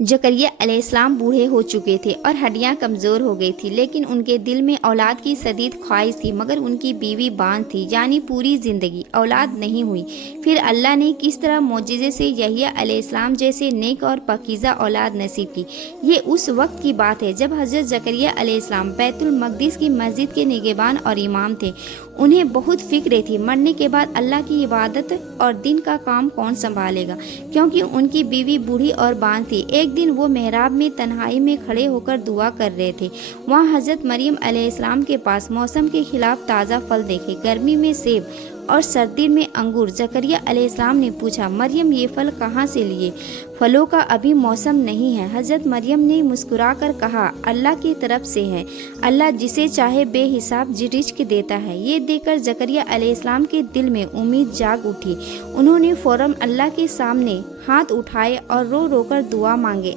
जकरिया अलैहिस्सलाम बूढ़े हो चुके थे और हड्डियां कमज़ोर हो गई थी, लेकिन उनके दिल में औलाद की शदीद ख्वाहिश थी। मगर उनकी बीवी बांझ थी, यानी पूरी ज़िंदगी औलाद नहीं हुई। फिर अल्लाह ने किस तरह मोजिज़े से यहया अलैहिस्सलाम जैसे नेक और पाकीज़ा औलाद नसीब की। ये उस वक्त की बात है जब हज़रत जकरिया अलैहिस्सलाम बैतुल मक़दिस की मस्जिद के निगहबान और इमाम थे। उन्हें बहुत फिक्र थी मरने के बाद अल्लाह की इबादत और दिन का काम कौन संभालेगा, क्योंकि उनकी बीवी बूढ़ी और बांझ थी। एक दिन वो मेहराब में तन्हाई में खड़े होकर दुआ कर रहे थे। वहाँ हज़रत मरियम अलैहिस्सलाम के पास मौसम के खिलाफ ताज़ा फल देखे, गर्मी में सेब और सर्दी में अंगूर। जकरिया अलैहिस्सलाम ने पूछा, मरियम ये फल कहाँ से लिए? फलों का अभी मौसम नहीं है। हज़रत मरियम ने मुस्कुराकर कहा, अल्लाह की तरफ से है। अल्लाह जिसे चाहे बेहिसाब रिज़्क़ देता है। ये देखकर जकरिया अलैहिस्सलाम के दिल में उम्मीद जाग उठी। उन्होंने फ़ौरन अल्लाह के सामने हाथ उठाए और रो रो कर दुआ मांगे,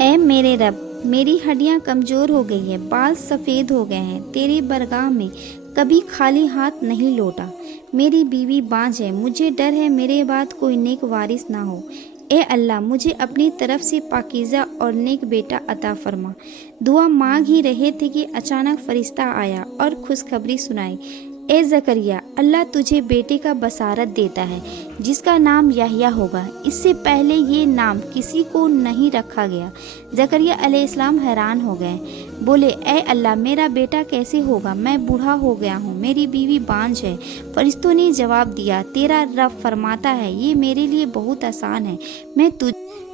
ऐ मेरे रब, मेरी हड्डियाँ कमज़ोर हो गई हैं, बाल सफ़ेद हो गए हैं, तेरी बरगाह में कभी खाली हाथ नहीं लौटा। मेरी बीवी बांझ है, मुझे डर है मेरे बाद कोई नेक वारिस ना हो। ए अल्लाह, मुझे अपनी तरफ से पाकीज़ा और नेक बेटा अता फरमा। दुआ मांग ही रहे थे कि अचानक फरिश्ता आया और खुशखबरी सुनाई, ए जकरिया, अल्लाह तुझे बेटे का बसारत देता है जिसका नाम यहया होगा। इससे पहले ये नाम किसी को नहीं रखा गया। जकरिया अलैहिस्सलाम हैरान हो गए, बोले, ए अल्लाह, मेरा बेटा कैसे होगा? मैं बूढ़ा हो गया हूँ, मेरी बीवी बांझ है। फरिश्तों ने जवाब दिया, तेरा रब फरमाता है, ये मेरे लिए बहुत आसान है। मैं तुझ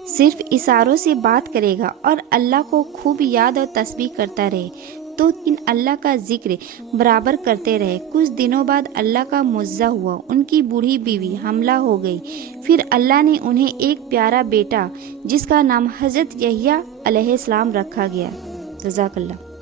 सिर्फ इशारों से बात करेगा और अल्लाह को खूब याद और तस्बीह करता रहे तो इन अल्लाह का जिक्र बराबर करते रहे। कुछ दिनों बाद अल्लाह का मुअज्जा हुआ, उनकी बूढ़ी बीवी हमला हो गई। फिर अल्लाह ने उन्हें एक प्यारा बेटा जिसका नाम हज़रत यहया अलैहिस्सलाम रखा गया। जज़ाकल्लाह।